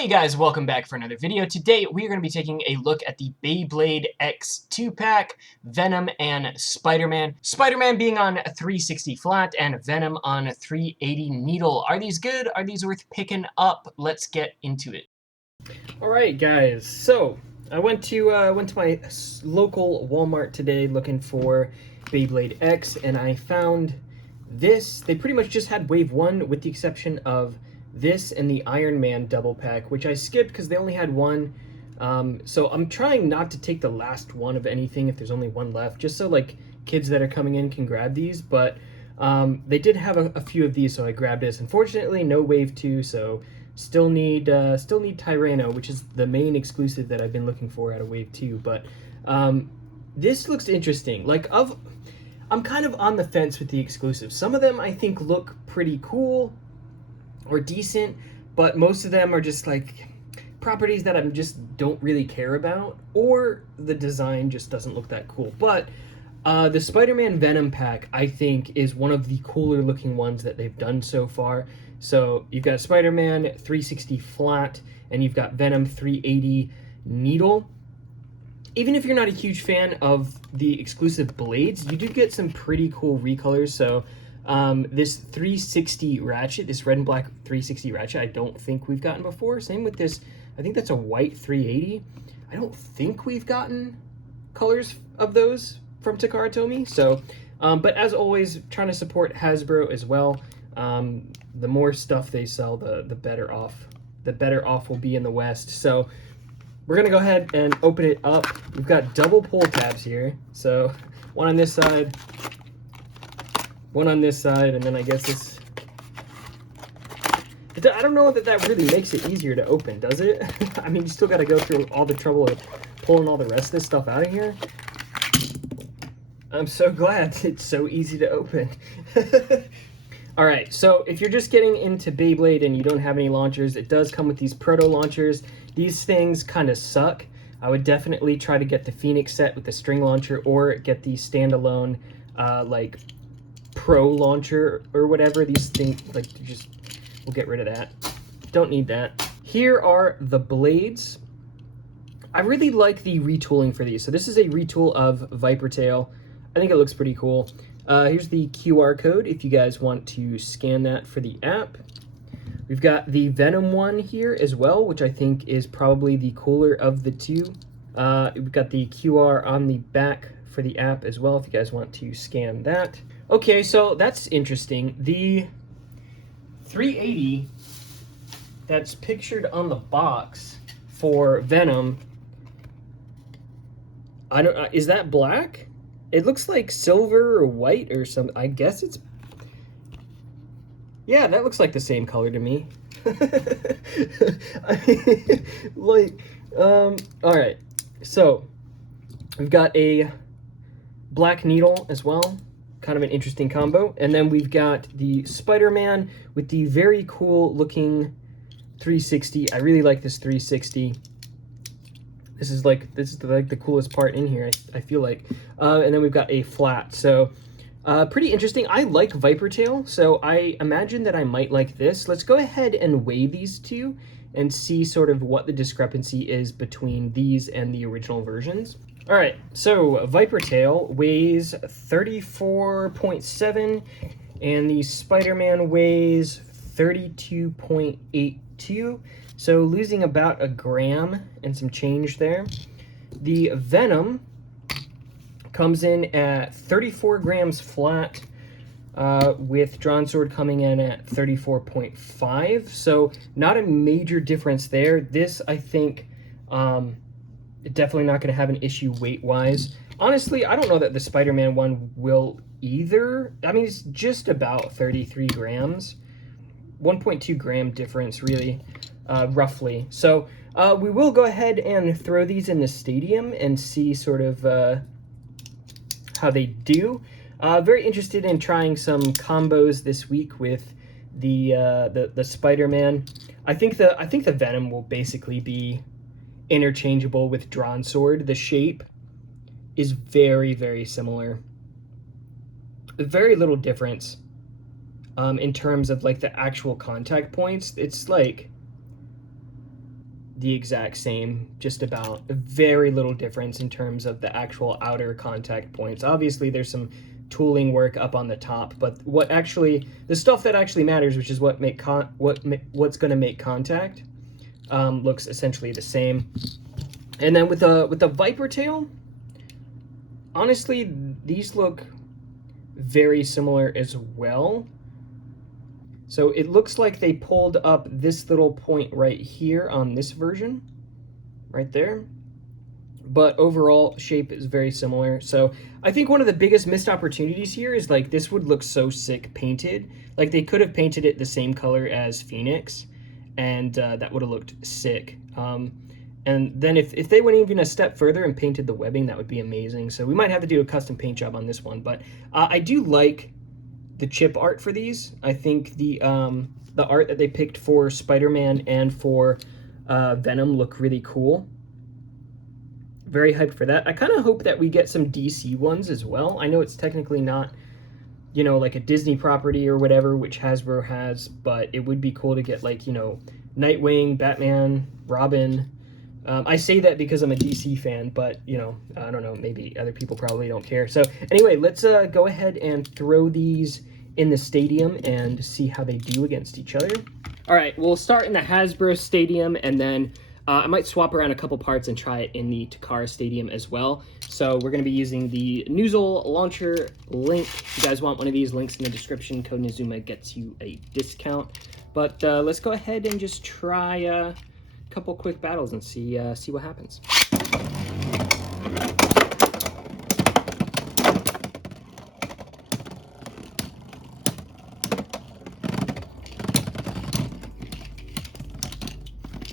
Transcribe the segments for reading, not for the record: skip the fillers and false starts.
Hey guys, welcome back for another video. Today we are going to be taking a look at the Beyblade X 2-pack, Venom and Spider-Man. Spider-Man being on 360 flat and Venom on 380 needle. Are these good? Are these worth picking up? Let's get into it. Alright guys, so I went to my local Walmart today looking for Beyblade X, and I found this. They pretty much just had wave 1 with the exception of this and the Iron Man double pack, which I skipped because they only had one. So I'm trying not to take the last one of anything if there's only one left, just so like kids that are coming in can grab these. But they did have a few of these, so I grabbed this. Unfortunately, no wave 2, so still need Tyranno, which is the main exclusive that I've been looking for out of wave 2. But this looks interesting. I'm kind of on the fence with the exclusives. Some of them I think look pretty cool or decent, but most of them are just like properties that I just don't really care about, or the design just doesn't look that cool. But the Spider-Man Venom pack, I think, is one of the cooler looking ones that they've done so far. So you've got Spider-Man 360 flat, and you've got Venom 380 needle. Even if you're not a huge fan of the exclusive blades, you do get some pretty cool recolors. So this 360 Ratchet, this red and black 360 Ratchet, I don't think we've gotten before. Same with this, I think that's a white 380. I don't think we've gotten colors of those from Takara Tomy. So, but as always, trying to support Hasbro as well. The more stuff they sell, the better off we'll be in the West. So we're gonna go ahead and open it up. We've got double pull tabs here. So one on this side, one on this side, and then I guess this... I don't know that really makes it easier to open, does it? I mean, you still got to go through all the trouble of pulling all the rest of this stuff out of here. I'm so glad it's so easy to open. Alright, so if you're just getting into Beyblade and you don't have any launchers, it does come with these proto launchers. These things kind of suck. I would definitely try to get the Phoenix set with the string launcher, or get the standalone, like, Pro launcher or whatever. These things, like, we'll get rid of that. Don't need that. Here are the blades. I really like the retooling for these. So this is a retool of Viper Tail. I think it looks pretty cool. Here's the QR code if you guys want to scan that for the app. We've got the Venom one here as well, which I think is probably the cooler of the two. We've got the QR on the back for the app as well if you guys want to scan that. Okay, so that's interesting. The 380 that's pictured on the box for Venom, I don't. Is that black? It looks like silver or white or something. I guess it's. Yeah, that looks like the same color to me. All right. So we've got a black needle as well. Kind of an interesting combo. And then we've got the Spider-Man with the very cool looking 360. I really like this 360. This is like the coolest part in here, I feel like. And then we've got a flat. So pretty interesting. I like Viper Tail, so I imagine that I might like this. Let's go ahead and weigh these two and see sort of what the discrepancy is between these and the original versions. All right, so Viper Tail weighs 34.7, and the Spider-Man weighs 32.82, so losing about a gram and some change there. The Venom comes in at 34 grams flat, with Drawn Sword coming in at 34.5, so not a major difference there. This, I think, definitely not going to have an issue weight-wise. Honestly, I don't know that the Spider-Man one will either. I mean, it's just about 33 grams. 1.2 gram difference, really, roughly. So we will go ahead and throw these in the stadium and see sort of how they do. Very interested in trying some combos this week with the Spider-Man. I think the Venom will basically be interchangeable with Drawn Sword. The shape is very, very similar. Very little difference in terms of like the actual contact points. It's like the exact same, just about. Very little difference in terms of the actual outer contact points. Obviously, there's some tooling work up on the top, but the stuff that actually matters, which is what's going to make contact, looks essentially the same. And then with the Viper tail, honestly, these look very similar as well. So it looks like they pulled up this little point right here on this version, right there. But overall, shape is very similar. So I think one of the biggest missed opportunities here is, like, this would look so sick painted. Like, they could have painted it the same color as Phoenix, and that would have looked sick. And then if they went even a step further and painted the webbing, that would be amazing. So we might have to do a custom paint job on this one. But I do like the chip art for these. I think the art that they picked for Spider-Man and for Venom look really cool. Very hyped for that. I kind of hope that we get some DC ones as well. I know it's technically not, you know, like a Disney property or whatever, which Hasbro has, but it would be cool to get, like, you know, Nightwing, Batman, Robin. I say that because I'm a DC fan, but, you know, I don't know, maybe other people probably don't care. So anyway, let's go ahead and throw these in the stadium and see how they do against each other. All right, we'll start in the Hasbro Stadium, and then I might swap around a couple parts and try it in the Takara Stadium as well. So we're going to be using the Noozle launcher link. If you guys want one of these, links in the description. Code Nizuma gets you a discount. But let's go ahead and just try a couple quick battles and see what happens.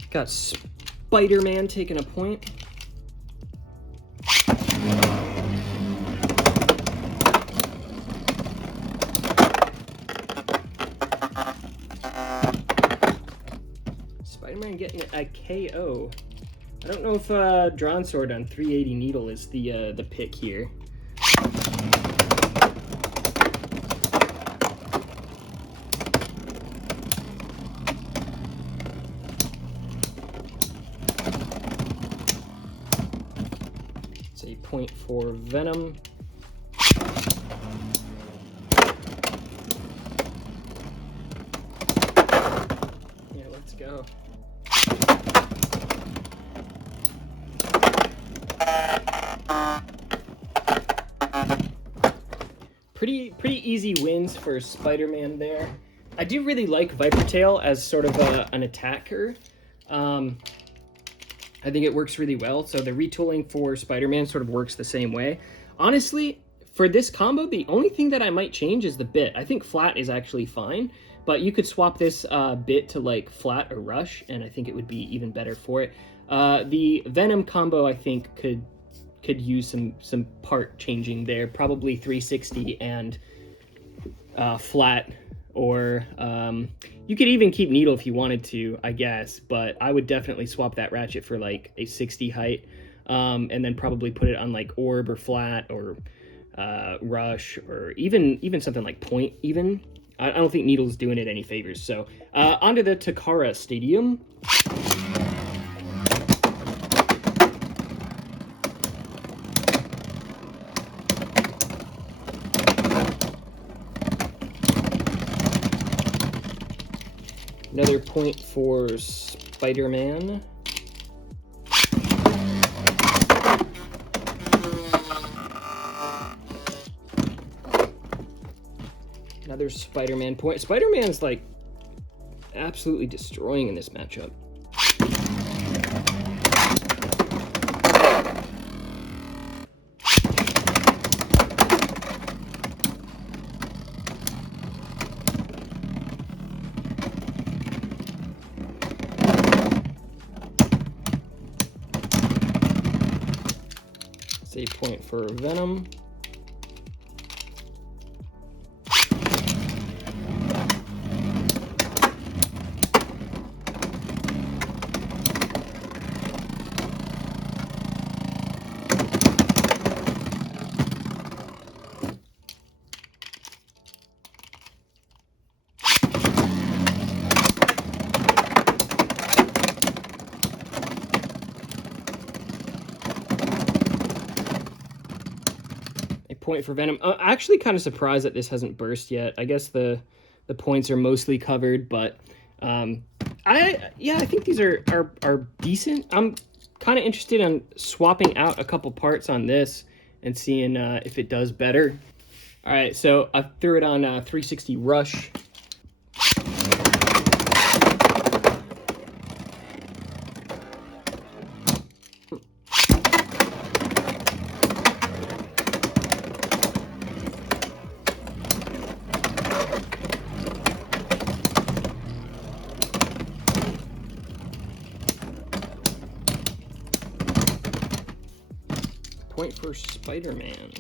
Got Spider-Man taking a point. Spider-Man getting a KO. I don't know if Drawn Sword on 380 Needle is the pick here. It's a point for Venom. Yeah, let's go. Pretty easy wins for Spider-Man there. I do really like Viper Tail as sort of an attacker. I think it works really well. So the retooling for Spider-Man sort of works the same way. Honestly, for this combo, the only thing that I might change is the bit. I think flat is actually fine, but you could swap this bit to, like, flat or rush, and I think it would be even better for it. The Venom combo, I think, could use some part changing there. Probably 360 and flat, or you could even keep Needle if you wanted to, I guess, but I would definitely swap that ratchet for, like, a 60 height, and then probably put it on, like, orb or flat or rush, or even something like point even. I don't think Needle's doing it any favors. So onto the Takara Stadium. Another point for Spider-Man. Another Spider-Man point. Spider-Man's, like, absolutely destroying in this matchup. Save point for Venom. point for Venom. I'm actually kind of surprised that this hasn't burst yet. I guess the points are mostly covered, but I think these are decent. I'm kind of interested in swapping out a couple parts on this and seeing if it does better. All right, so I threw it on 360 Rush. Point for Spider-Man.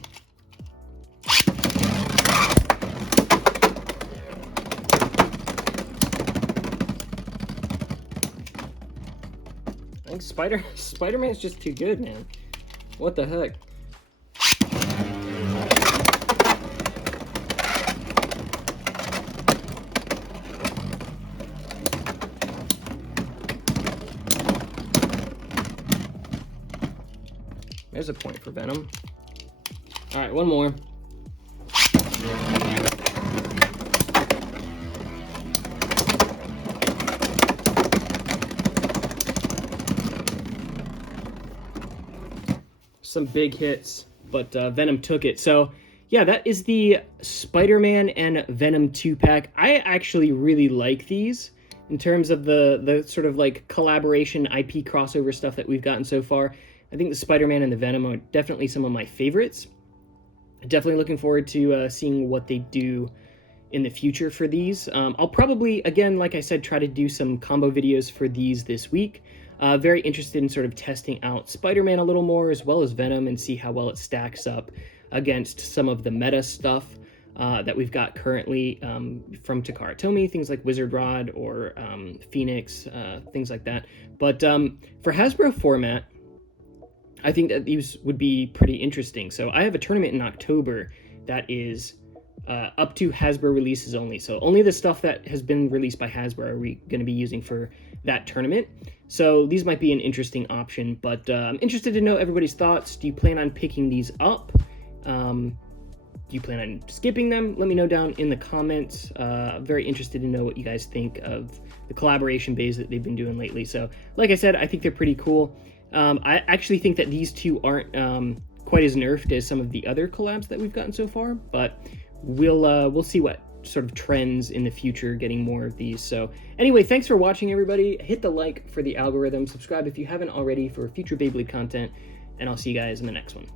I think Spider-Man's just too good, man. What the heck? There's a point for Venom. All right, one more. Some big hits, but Venom took it. So yeah, that is the Spider-Man and Venom 2-pack. I actually really like these in terms of the sort of like collaboration IP crossover stuff that we've gotten so far. I think the Spider-Man and the Venom are definitely some of my favorites. Definitely looking forward to seeing what they do in the future for these. I'll probably, again, like I said, try to do some combo videos for these this week. Very interested in sort of testing out Spider-Man a little more, as well as Venom, and see how well it stacks up against some of the meta stuff that we've got currently from Takara Tomy, things like Wizard Rod or Phoenix, things like that. But for Hasbro format, I think that these would be pretty interesting. So I have a tournament in October that is up to Hasbro releases only. So only the stuff that has been released by Hasbro are we going to be using for that tournament. So these might be an interesting option, but I'm interested to know everybody's thoughts. Do you plan on picking these up? Do you plan on skipping them? Let me know down in the comments. I'm very interested to know what you guys think of the collaboration bays that they've been doing lately. So like I said, I think they're pretty cool. I actually think that these two aren't quite as nerfed as some of the other collabs that we've gotten so far, but we'll see what sort of trends in the future getting more of these. So anyway, thanks for watching, everybody. Hit the like for the algorithm, subscribe if you haven't already for future Beyblade content, and I'll see you guys in the next one.